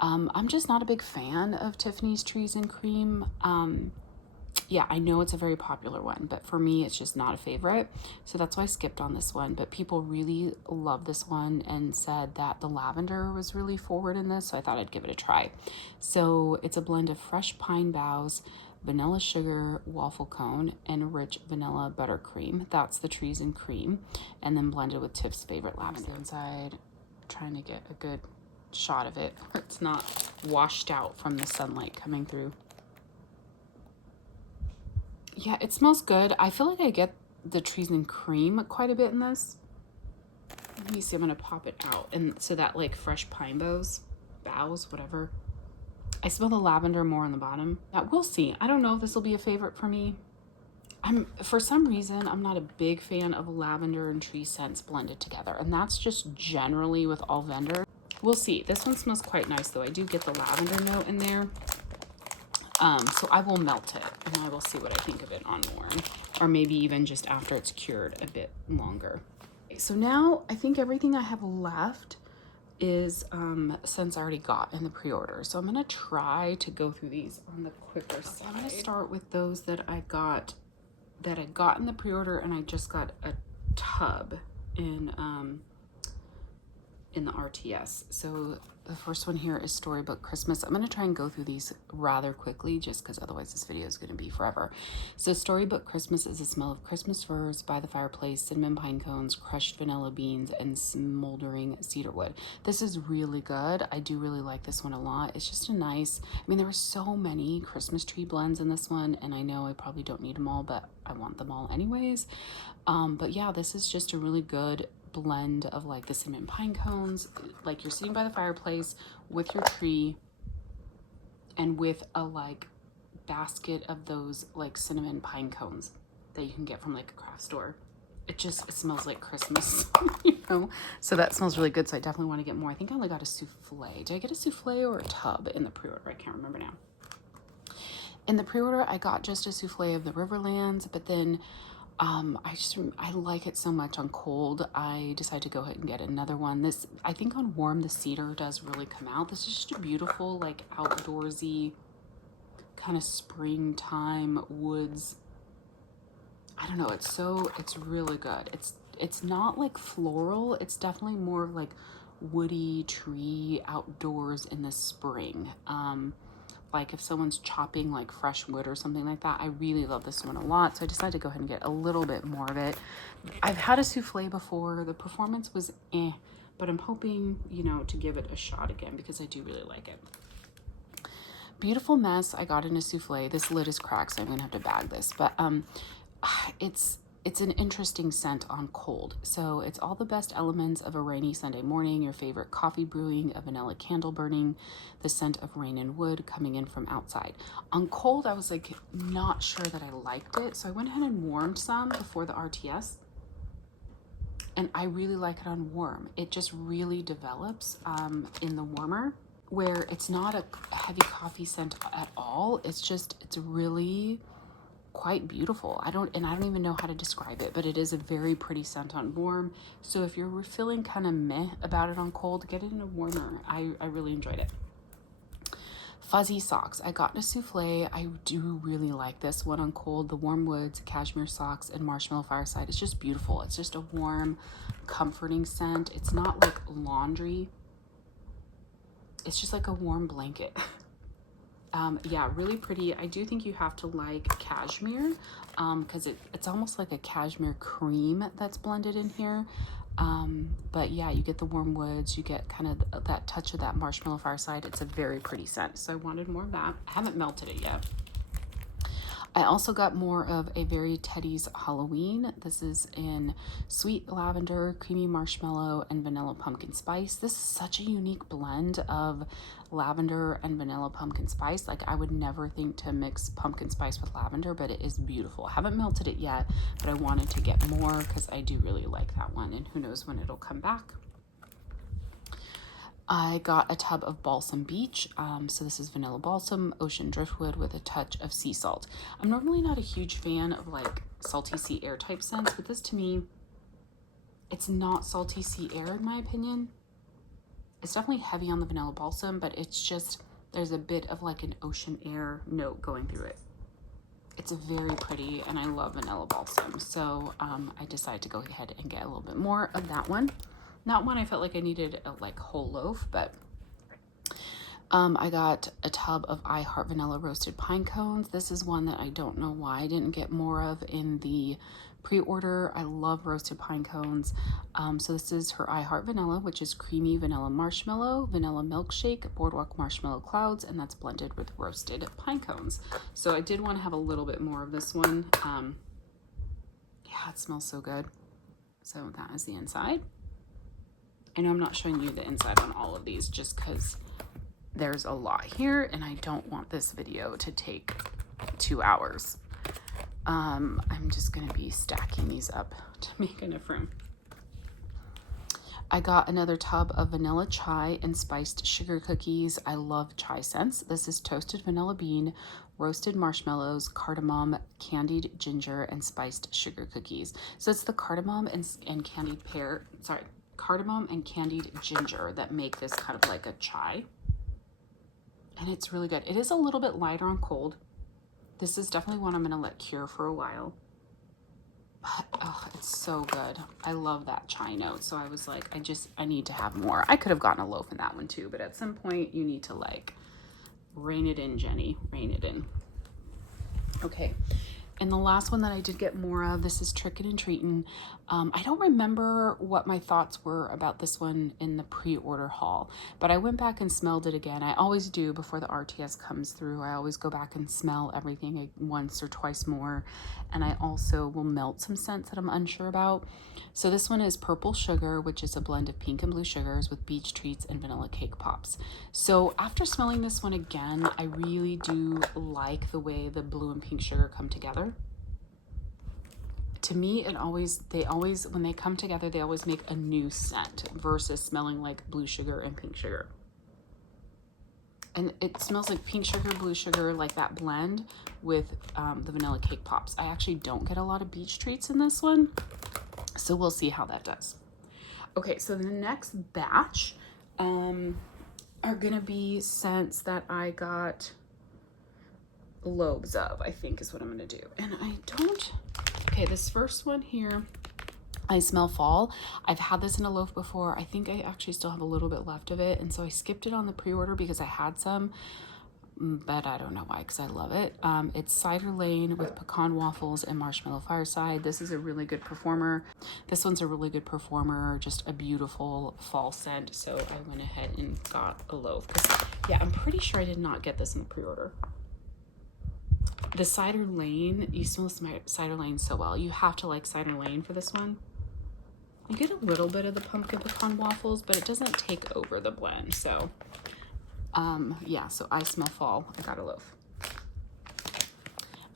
I'm just not a big fan of Tiffany's trees and cream. Yeah, I know it's a very popular one, but for me, it's just not a favorite. So that's why I skipped on this one. But people really love this one and said that the lavender was really forward in this. So I thought I'd give it a try. So it's a blend of fresh pine boughs, vanilla sugar waffle cone, and rich vanilla buttercream. That's the trees and cream. And then blended with Tiff's favorite lavender. Inside, trying to get a good shot of it. It's not washed out from the sunlight coming through. Yeah, it smells good. I feel like I get the trees and cream quite a bit in this. Let me see, I'm gonna pop it out. And so that like fresh pine boughs, whatever. I smell the lavender more on the bottom. Yeah, we'll see. I don't know if this will be a favorite for me. For some reason, I'm not a big fan of lavender and tree scents blended together. And that's just generally with all vendors. We'll see. This one smells quite nice though. I do get the lavender note in there. So I will melt it and I will see what I think of it on warm, or maybe even just after it's cured a bit longer. So now I think everything I have left is scents I already got in the pre-order. So I'm gonna try to go through these on the quicker side. I'm gonna start with those that I got in the pre-order, and I just got a tub in the RTS. So the first one here is Storybook Christmas. I'm going to try and go through these rather quickly just because otherwise this video is going to be forever. So Storybook Christmas is the smell of Christmas firs by the fireplace, cinnamon pine cones, crushed vanilla beans, and smoldering cedar wood. This is really good. I do really like this one a lot. It's just a nice, I mean, there were so many Christmas tree blends in this one, and I know I probably don't need them all, but I want them all anyways. But yeah, this is just a really good blend of like the cinnamon pine cones, like you're sitting by the fireplace with your tree and with a like basket of those like cinnamon pine cones that you can get from like a craft store. It smells like Christmas, you know? So that smells really good. So I definitely want to get more. I think I only got a souffle. Did I get a souffle or a tub in the pre-order? I can't remember now. In the pre-order, I got just a souffle of the Riverlands, but then I like it so much on cold. I decided to go ahead and get another one. This, I think on warm, the cedar does really come out. This is just a beautiful, like outdoorsy kind of springtime woods. I don't know. It's really good. It's not like floral. It's definitely more like woody tree outdoors in the spring. Like if someone's chopping like fresh wood or something like that. I really love this one a lot. So I decided to go ahead and get a little bit more of it. I've had a souffle before. The performance was but I'm hoping, you know, to give it a shot again because I do really like it. Beautiful Mess, I got in a souffle. This lid is cracked, so I'm gonna have to bag this. But it's an interesting scent on cold. So it's all the best elements of a rainy Sunday morning, your favorite coffee brewing, a vanilla candle burning, the scent of rain and wood coming in from outside. On cold, I was like not sure that I liked it. So I went ahead and warmed some before the RTS. And I really like it on warm. It just really develops in the warmer, where it's not a heavy coffee scent at all. It's really quite beautiful. I don't even know how to describe it, but it is a very pretty scent on warm. So if you're feeling kind of meh about it on cold, get it in a warmer. I really enjoyed it. Fuzzy Socks, I got in a souffle. I do really like this one on cold. The Warm Woods, Cashmere Socks, and Marshmallow Fireside. It's just beautiful. It's just a warm, comforting scent. It's not like laundry. It's just like a warm blanket. Yeah, really pretty. I do think you have to like cashmere because it's almost like a cashmere cream that's blended in here. But yeah, you get the warm woods, you get kind of that touch of that marshmallow fireside. It's a very pretty scent, so I wanted more of that. I haven't melted it yet. I also got more of a Very Teddy's Halloween. This is in sweet lavender, creamy marshmallow, and vanilla pumpkin spice. This is such a unique blend of lavender and vanilla pumpkin spice. Like I would never think to mix pumpkin spice with lavender, but it is beautiful. I haven't melted it yet, but I wanted to get more because I do really like that one, and who knows when it'll come back. I got a tub of balsam beach. So this is vanilla balsam, ocean driftwood with a touch of sea salt. I'm normally not a huge fan of like salty sea air type scents, but this to me, it's not salty sea air in my opinion. It's definitely heavy on the vanilla balsam, but it's just, there's a bit of like an ocean air note going through it. It's very pretty and I love vanilla balsam. So I decided to go ahead and get a little bit more of that one. Not one I felt like I needed a like whole loaf, but I got a tub of I Heart Vanilla roasted pine cones. This is one that I don't know why I didn't get more of in the pre-order. I love roasted pine cones. So this is her I Heart Vanilla, which is creamy vanilla marshmallow, vanilla milkshake, boardwalk marshmallow clouds, and that's blended with roasted pine cones. So I did want to have a little bit more of this one. Yeah, it smells so good. So that is the inside. I know I'm not showing you the inside on all of these just because there's a lot here and I don't want this video to take 2 hours. I'm just gonna be stacking these up to make enough room. I got another tub of vanilla chai and spiced sugar cookies. I love chai scents. This is toasted vanilla bean, roasted marshmallows, cardamom, candied ginger, and spiced sugar cookies. So it's the cardamom and candied pear, sorry, cardamom and candied ginger that make this kind of like a chai. And it's really good. It is a little bit lighter on cold. This is definitely one I'm gonna let cure for a while. But oh, it's so good. I love that chai note. So I was like, I need to have more. I could have gotten a loaf in that one too, but at some point you need to like rein it in, Jenny, rein it in. Okay. And the last one that I did get more of, this is Trickin' and Treatin'. I don't remember what my thoughts were about this one in the pre-order haul, but I went back and smelled it again. I always do before the RTS comes through. I always go back and smell everything once or twice more. And I also will melt some scents that I'm unsure about. So this one is Purple Sugar, which is a blend of pink and blue sugars with beach treats and vanilla cake pops. So after smelling this one again, I really do like the way the blue and pink sugar come together. To me, they always, when they come together, they always make a new scent versus smelling like blue sugar and pink sugar. And it smells like pink sugar, blue sugar, like that blend with the vanilla cake pops. I actually don't get a lot of beach treats in this one, so we'll see how that does. Okay, so the next batch are gonna be scents that I got loaves of, I think is what I'm gonna do. And okay, this first one here, I smell fall. I've had this in a loaf before. I think I actually still have a little bit left of it. And so I skipped it on the pre-order because I had some, but I don't know why, because I love it. It's Cider Lane with pecan waffles and marshmallow fireside. This is a really good performer. This one's a really good performer, just a beautiful fall scent. So I went ahead and got a loaf. Yeah, I'm pretty sure I did not get this in the pre-order. The Cider Lane, you smell Cider Lane so well. You have to like Cider Lane for this one. You get a little bit of the pumpkin pecan waffles, but it doesn't take over the blend. So, yeah, so I smell fall. I got a loaf.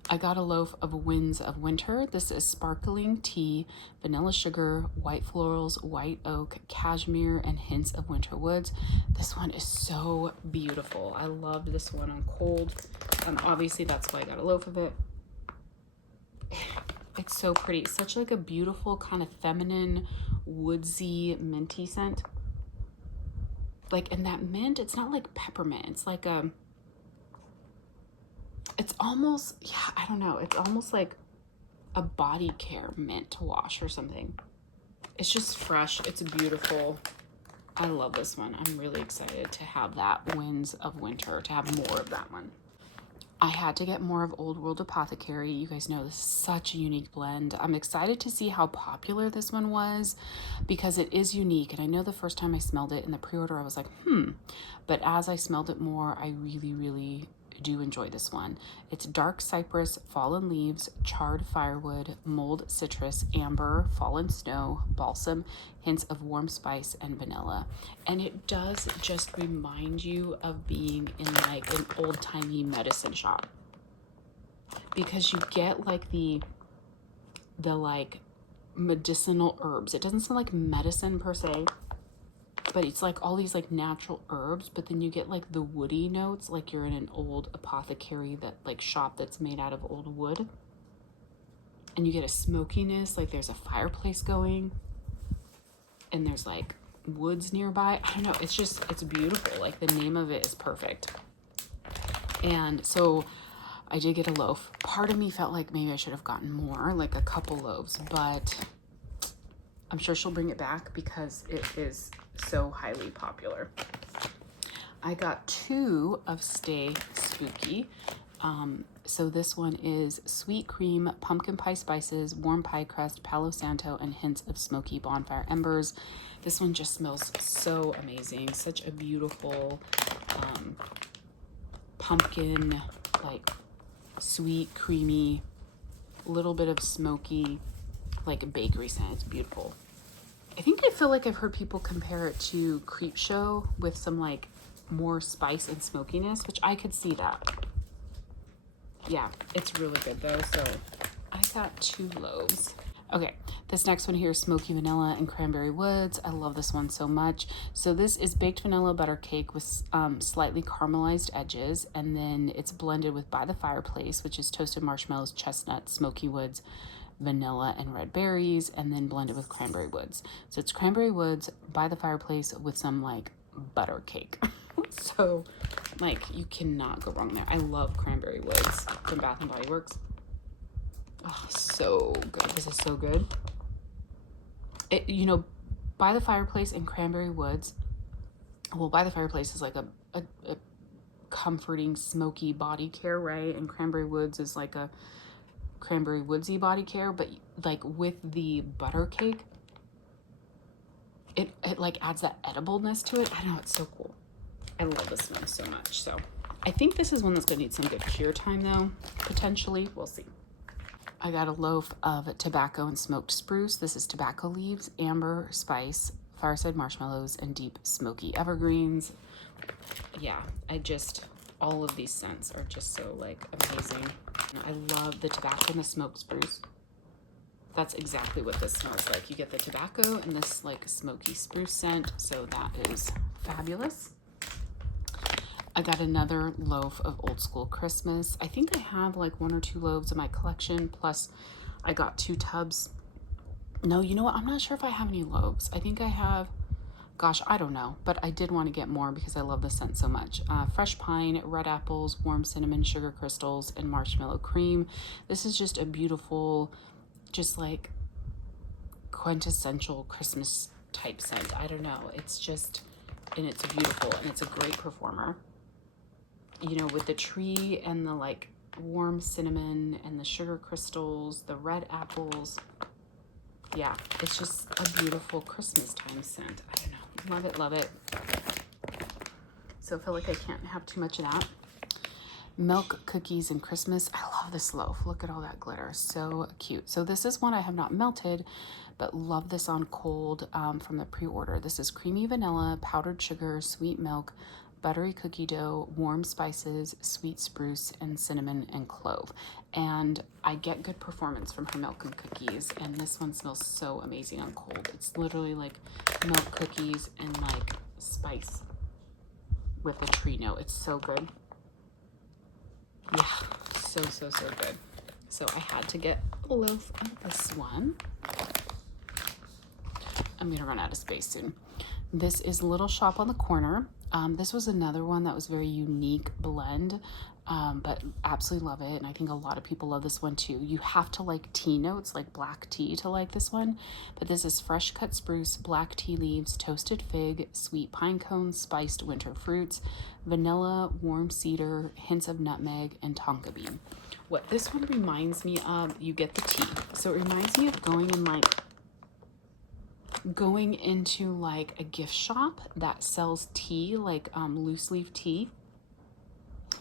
I got a loaf of Winds of Winter. This is sparkling tea, vanilla sugar, white florals, white oak, cashmere, and hints of winter woods. This one is so beautiful. I loved this one on cold. Obviously, that's why I got a loaf of it. It's so pretty. It's such like a beautiful kind of feminine, woodsy, minty scent. Like, and that mint, it's not like peppermint. It's like it's almost, yeah, I don't know. It's almost like a body care mint to wash or something. It's just fresh. It's beautiful. I love this one. I'm really excited to have that Winds of Winter, to have more of that one. I had to get more of Old World Apothecary. You guys know this is such a unique blend. I'm excited to see how popular this one was because it is unique. And I know the first time I smelled it in the pre-order, I was like, But as I smelled it more, I really, really do enjoy this one. It's dark cypress, fallen leaves, charred firewood, mulled citrus, amber, fallen snow, balsam, hints of warm spice, and vanilla. And it does just remind you of being in like an old-timey medicine shop, because you get like the like medicinal herbs. It doesn't smell like medicine per se, but it's like all these like natural herbs, but then you get like the woody notes, like you're in an old apothecary, that like shop that's made out of old wood. And you get a smokiness, like there's a fireplace going and there's like woods nearby. I don't know, it's just, it's beautiful. Like the name of it is perfect. And so I did get a loaf. Part of me felt like maybe I should have gotten more, like a couple loaves, but I'm sure she'll bring it back because it is so highly popular. I got 2 of Stay Spooky. So this one is sweet cream, pumpkin pie spices, warm pie crust, Palo Santo, and hints of smoky bonfire embers. This one just smells so amazing. Such a beautiful pumpkin, like sweet, creamy, little bit of smoky, like a bakery scent. It's beautiful. I feel like I've heard people compare it to Creep Show with some like more spice and smokiness, which I could see that. Yeah, it's really good though. So I got 2 loaves. Okay, this next one here is Smoky Vanilla and Cranberry Woods. I love this one so much. So this is baked vanilla butter cake with slightly caramelized edges, and then it's blended with By the Fireplace, which is toasted marshmallows, chestnuts, smoky woods, vanilla, and red berries, and then blended with Cranberry Woods. So it's Cranberry Woods By the Fireplace with some like butter cake. So like you cannot go wrong there. I love Cranberry Woods from Bath and Body Works. Oh, so good. This is so good. It, you know, By the Fireplace and Cranberry Woods, well, By the Fireplace is like a comforting smoky body care, right? And Cranberry Woods is like a cranberry woodsy body care, but like with the butter cake, it like adds that edibleness to it. I don't know, it's so cool. I love this one so much. So I think this is one that's gonna need some good cure time though, potentially. We'll see. I got a loaf of tobacco and smoked spruce. This is tobacco leaves, amber spice, fireside marshmallows, and deep smoky evergreens. Yeah, all of these scents are just so like amazing. I love the tobacco and the smoked spruce. That's exactly what this smells like. You get the tobacco and this like smoky spruce scent, so that is fabulous. I got another loaf of Old School Christmas. I think I have like 1 or 2 loaves in my collection, plus I got 2 tubs. No, you know what? I'm not sure if I have any loaves. I think I have, gosh, I don't know, but I did want to get more because I love the scent so much. Fresh pine, red apples, warm cinnamon, sugar crystals, and marshmallow cream. This is just a beautiful, just like quintessential Christmas type scent. I don't know. It's just, and it's beautiful and it's a great performer. You know, with the tree and the like warm cinnamon and the sugar crystals, the red apples. Yeah, it's just a beautiful Christmas time scent. I don't know. Love it, love it. So I feel like I can't have too much of that. Milk, cookies, and Christmas. I love this loaf. Look at all that glitter. So cute. So this is one I have not melted, but love this on cold from the pre-order. This is creamy vanilla, powdered sugar, sweet milk, buttery cookie dough, warm spices, sweet spruce, and cinnamon and clove. And I get good performance from her milk and cookies, and this one smells so amazing on cold. It's literally like milk cookies and like spice with a tree note. It's so good. Yeah, so good. So I had to get a loaf of this one. I'm gonna run out of space soon. This is Little Shop on the Corner. This was another one that was very unique blend, but absolutely love it. And I think a lot of people love this one too. You have to like tea notes, like black tea to like this one. But this is fresh cut spruce, black tea leaves, toasted fig, sweet pine cones, spiced winter fruits, vanilla, warm cedar, hints of nutmeg, and tonka bean. What this one reminds me of, you get the tea. So it reminds me of going into like a gift shop that sells tea, like loose leaf tea.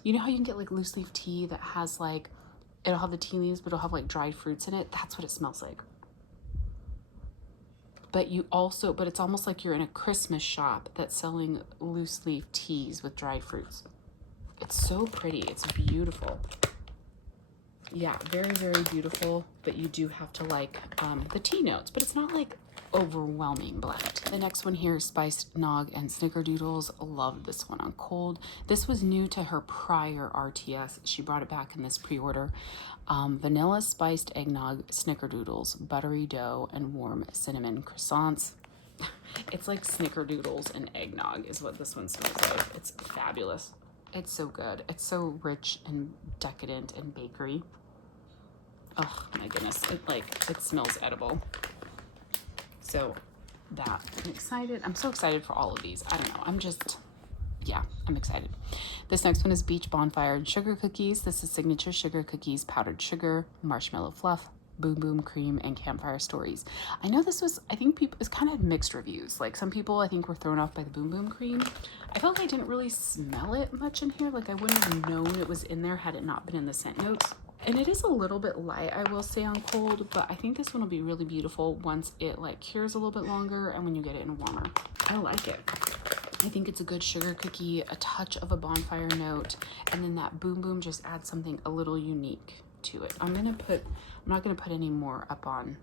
You know how you can get like loose leaf tea that has like, it'll have the tea leaves, but it'll have like dried fruits in it. That's what it smells like. But it's almost like you're in a Christmas shop that's selling loose leaf teas with dried fruits. It's so pretty. It's beautiful. Yeah, very, very beautiful. But you do have to like the tea notes, but it's not like overwhelming blend. The next one here is spiced nog and snickerdoodles. Love this one on cold. This was new to her prior RTS. She brought it back in this pre-order. Vanilla spiced eggnog, snickerdoodles, buttery dough, and warm cinnamon croissants. It's like snickerdoodles and eggnog is what this one smells like. It's fabulous. It's so good. It's so rich and decadent and bakery. Oh my goodness, it smells edible. So that, I'm excited. I'm so excited for all of these. I don't know. Yeah, I'm excited. This next one is Beach Bonfire and Sugar Cookies. This is Signature Sugar Cookies, powdered sugar, marshmallow fluff, Boom Boom Cream, and Campfire Stories. I know this was, I think it's kind of mixed reviews. Like some people I think were thrown off by the Boom Boom Cream. I felt like I didn't really smell it much in here. Like I wouldn't have known it was in there had it not been in the scent notes. And it is a little bit light, I will say, on cold, but I think this one will be really beautiful once it like cures a little bit longer and when you get it in warmer. I like it. I think it's a good sugar cookie, a touch of a bonfire note, and then that Boom Boom just adds something a little unique to it. I'm not gonna put any more up on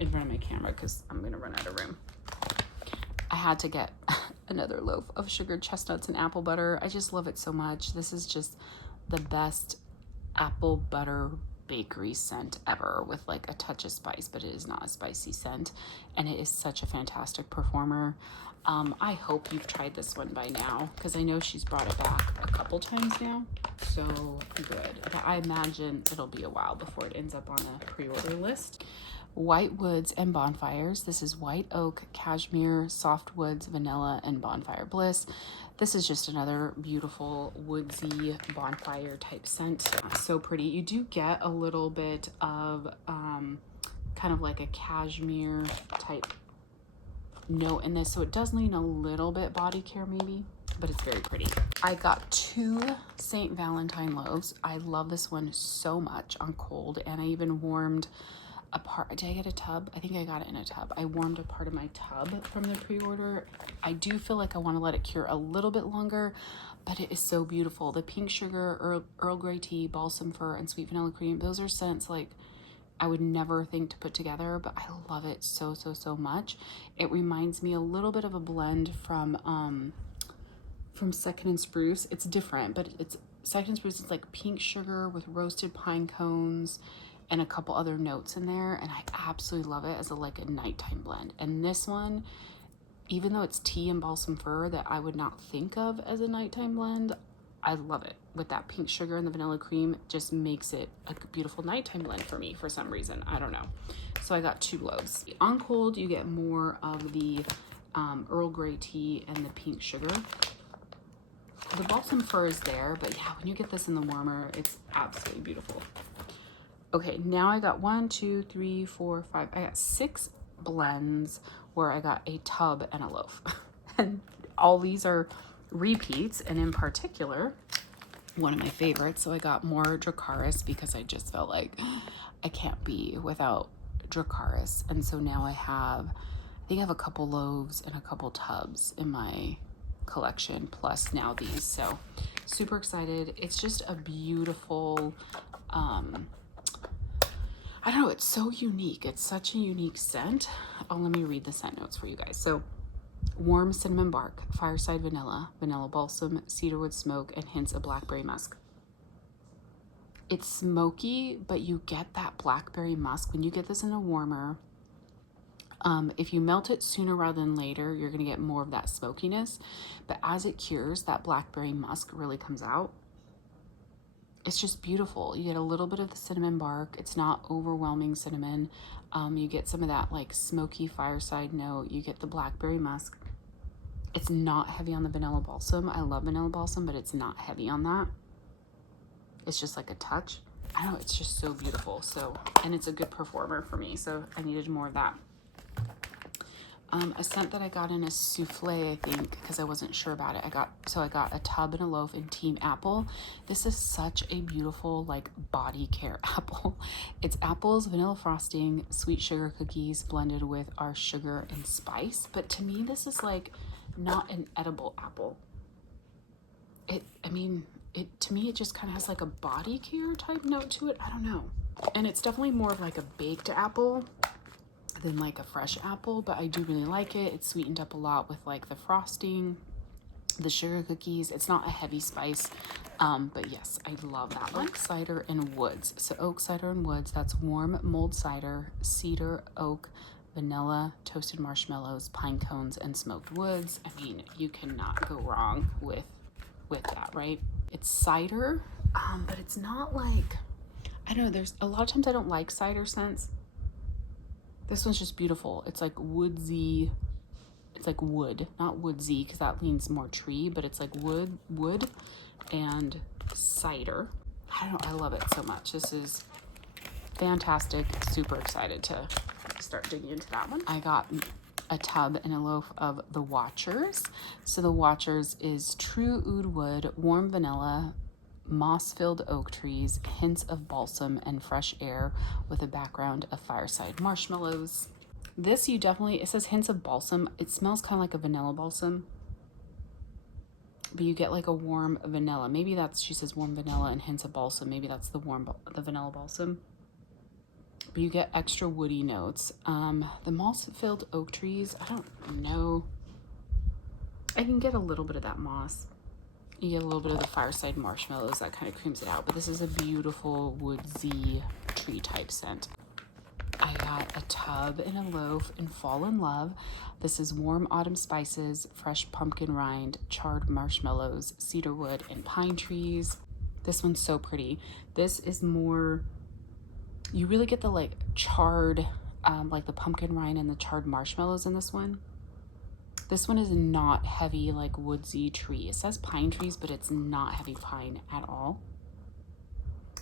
in front of my camera because I'm gonna run out of room. I had to get another loaf of sugared chestnuts and apple butter. I just love it so much. This is just the best apple butter bakery scent ever, with like a touch of spice, but it is not a spicy scent, and it is such a fantastic performer. I hope you've tried this one by now because I know she's brought it back a couple times now. So good. But I imagine it'll be a while before it ends up on a pre-order list. White Woods and Bonfires. This is White Oak, Cashmere, Soft Woods, Vanilla, and Bonfire Bliss. This is just another beautiful woodsy bonfire type scent. So pretty. You do get a little bit of kind of like a cashmere type note in this. So it does lean a little bit body care maybe, but it's very pretty. I got 2 St. Valentine loaves. I love this one so much on cold, and I even warmed a part. Did I get a tub? I think I got it in a tub. I warmed a part of my tub from the pre-order. I do feel like I want to let it cure a little bit longer, but it is so beautiful. The pink sugar, Earl Grey tea, balsam fir, and sweet vanilla cream, those are scents like I would never think to put together, but I love it so much. It reminds me a little bit of a blend from Second and Spruce. It's different, but it's Second and Spruce is like pink sugar with roasted pine cones and a couple other notes in there, and I absolutely love it as a nighttime blend. And this one, even though it's tea and balsam fir that I would not think of as a nighttime blend, I love it. With that pink sugar and the vanilla cream, it just makes it a beautiful nighttime blend for me for some reason. I don't know. So I got 2 loaves. On cold, you get more of the Earl Grey tea and the pink sugar. The balsam fir is there, but yeah, when you get this in the warmer, it's absolutely beautiful. Okay, now I got 1, 2, 3, 4, 5. I got 6 blends where I got a tub and a loaf. And all these are repeats, and in particular, one of my favorites. So I got more Dracarys because I just felt like I can't be without Dracarys. And so now I think I have a couple loaves and a couple tubs in my collection, plus now these. So super excited. It's just a beautiful, I don't know, it's so unique. It's such a unique scent. Oh, let me read the scent notes for you guys. So warm cinnamon bark, fireside vanilla, vanilla balsam, cedarwood smoke, and hints of blackberry musk. It's smoky, but you get that blackberry musk when you get this in a warmer. If you melt it sooner rather than later, you're gonna get more of that smokiness, but as it cures, that blackberry musk really comes out. It's just beautiful. You get a little bit of the cinnamon bark. It's not overwhelming cinnamon. You get some of that like smoky fireside note. You get the blackberry musk. It's not heavy on the vanilla balsam. I love vanilla balsam, but it's not heavy on that. It's just like a touch. I don't know, it's just so beautiful. So, and it's a good performer for me. So I needed more of that. A scent that I got in a souffle, I think, because I wasn't sure about it. I got a tub and a loaf in Team Apple. This is such a beautiful like body care apple. It's apples, vanilla frosting, sweet sugar cookies blended with our sugar and spice. But to me, this is like not an edible apple. To me, it just kind of has like a body care type note to it. I don't know. And it's definitely more of like a baked apple than like a fresh apple, but I do really like it. It's sweetened up a lot with like the frosting, the sugar cookies. It's not a heavy spice, but yes, I love that one. Oak cider and woods. So oak cider and woods, that's warm mulled cider, cedar, oak, vanilla, toasted marshmallows, pine cones, and smoked woods. I mean, you cannot go wrong with that, right? It's cider, but it's not like, I don't know, there's a lot of times I don't like cider scents. This one's just beautiful. It's like woodsy. It's like wood, not woodsy, because that leans more tree, but it's like wood and cider. I don't know, I love it so much. This is fantastic. Super excited to start digging into that one. I got a tub and a loaf of the Watchers. So the Watchers is true oud wood, warm vanilla, moss-filled oak trees, hints of balsam and fresh air with a background of fireside marshmallows. This you definitely, it says hints of balsam. It smells kind of like a vanilla balsam, but you get like a warm vanilla. Maybe that's, she says warm vanilla and hints of balsam. Maybe that's the vanilla balsam. But you get extra woody notes. The moss-filled oak trees, I don't know. I can get a little bit of that moss. You get a little bit of the fireside marshmallows, that kind of creams it out. But this is a beautiful woodsy tree type scent. I got a tub and a loaf in Fall in Love. This is warm autumn spices, fresh pumpkin rind, charred marshmallows, cedar wood, and pine trees. This one's so pretty. This is more, you really get the like charred, like the pumpkin rind and the charred marshmallows in this one. This one is not heavy like woodsy tree. It says pine trees, but it's not heavy pine at all.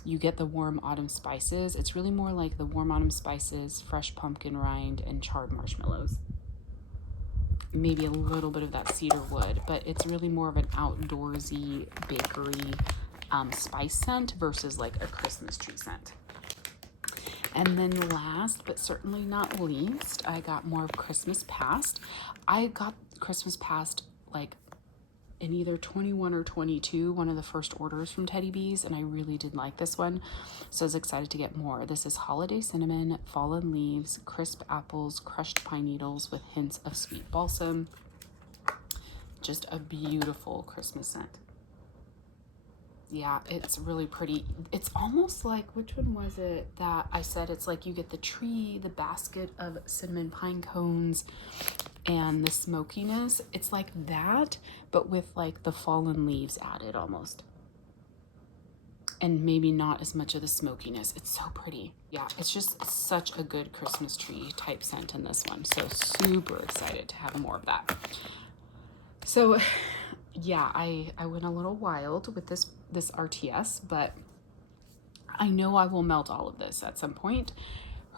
You get the warm autumn spices. It's really more like the warm autumn spices, fresh pumpkin rind, and charred marshmallows. Maybe a little bit of that cedar wood, but it's really more of an outdoorsy bakery spice scent versus like a Christmas tree scent. And then last, but certainly not least, I got more of Christmas Past. I got Christmas Past like in either 21 or 22, one of the first orders from Teddy Bees, and I really did like this one, so I was excited to get more. This is holiday cinnamon, fallen leaves, crisp apples, crushed pine needles with hints of sweet balsam. Just a beautiful Christmas scent. Yeah, it's really pretty. It's almost like, which one was it that I said? It's like you get the tree, the basket of cinnamon pine cones, and the smokiness. It's like that, but with like the fallen leaves added almost. And maybe not as much of the smokiness. It's so pretty. Yeah, it's just such a good Christmas tree type scent in this one. So super excited to have more of that. So yeah, I went a little wild with this RTS, but I know I will melt all of this at some point.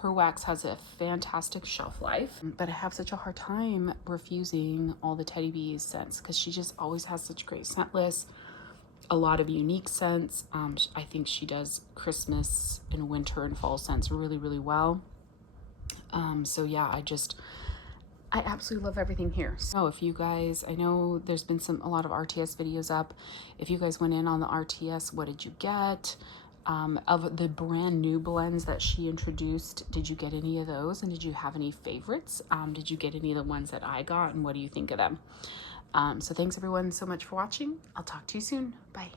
Her wax has a fantastic shelf life, but I have such a hard time refusing all the Teddy Bees scents because she just always has such great scent lists, a lot of unique scents. I think she does Christmas and winter and fall scents really, really well. So yeah, I absolutely love everything here. So if you guys, I know there's been a lot of RTS videos up. If you guys went in on the RTS, what did you get? Of the brand new blends that she introduced, did you get any of those? And did you have any favorites? Did you get any of the ones that I got? And what do you think of them? So thanks everyone so much for watching. I'll talk to you soon. Bye.